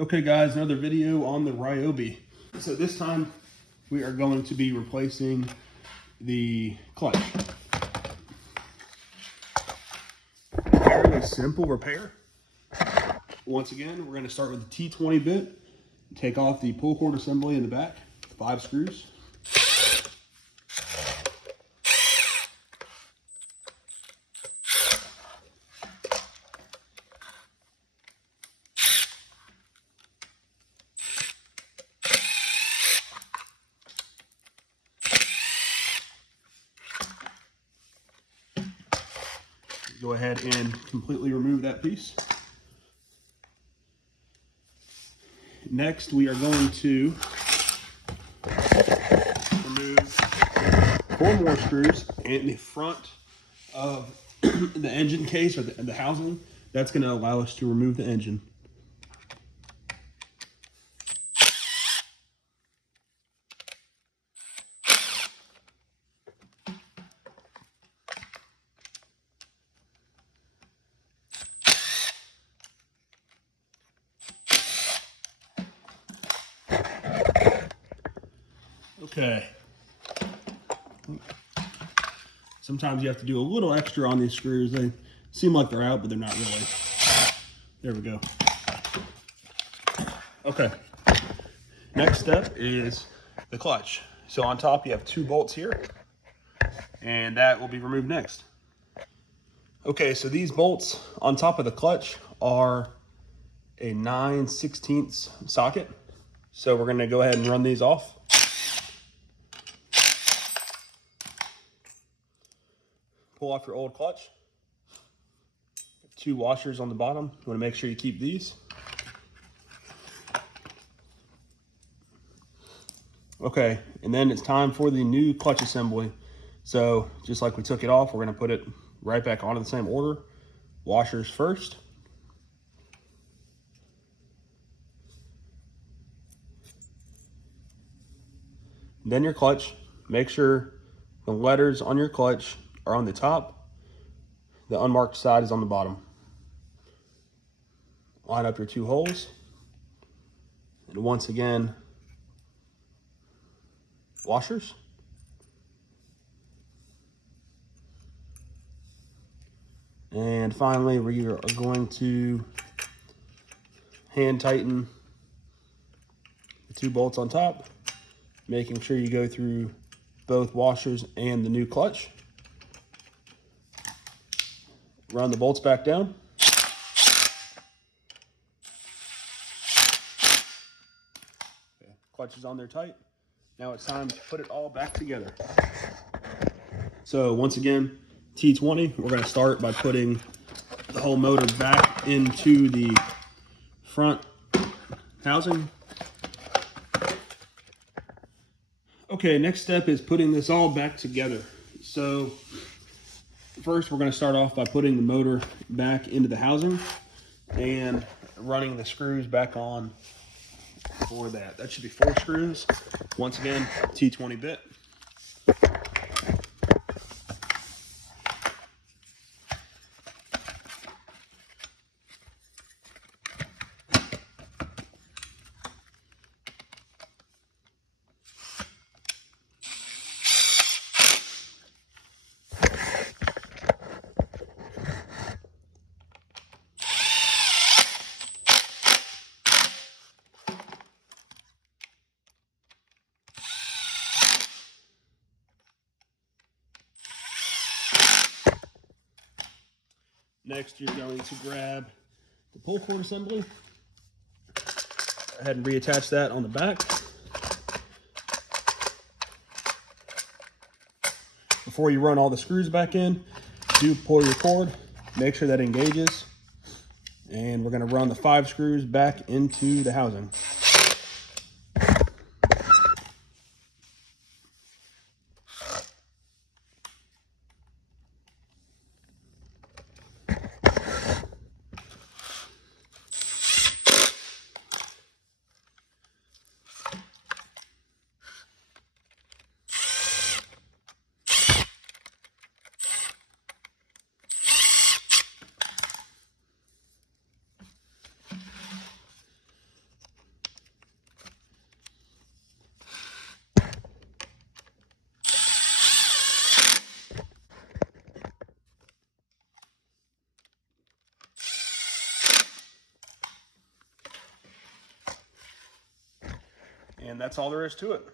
Okay guys, another video on the Ryobi. So this time we are going to be replacing the clutch. Fairly simple repair. Once again, we're going to start with the T20 bit. Take off the pull cord assembly in the back, 5 screws. Go ahead and completely remove that piece. Next, we are going to remove 4 more screws in the front of the engine case or the housing. That's going to allow us to remove the engine. Okay. Sometimes you have to do a little extra on these screws. They seem like they're out, but they're not really. There we go. Okay. Next step is the clutch. So on top you have 2 bolts here, and that will be removed next. Okay, so these bolts on top of the clutch are a 9/16 socket. So we're gonna go ahead and run these off. Pull off your old clutch. 2 washers on the bottom. You wanna make sure you keep these. Okay, and then it's time for the new clutch assembly. So just like we took it off, we're gonna put it right back on in the same order. Washers first. Then your clutch. Make sure the letters on your clutch are on the top. The unmarked side is on the bottom. Line up your 2 holes. And once again, washers. And finally, we are going to hand tighten the 2 bolts on top, making sure you go through both washers and the new clutch. Run the bolts back down. Okay, clutch is on there tight. Now it's time to put it all back together. So once again, T20, we're going to start by putting the whole motor back into the front housing. Okay, next step is putting this all back together. So first we're going to start off by putting the motor back into the housing and running the screws back on for that. That should be 4 screws. Once again, T20 bit. Next, you're going to grab the pull cord assembly. Go ahead and reattach that on the back. Before you run all the screws back in, do pull your cord, make sure that engages, and we're going to run the 5 screws back into the housing. And that's all there is to it.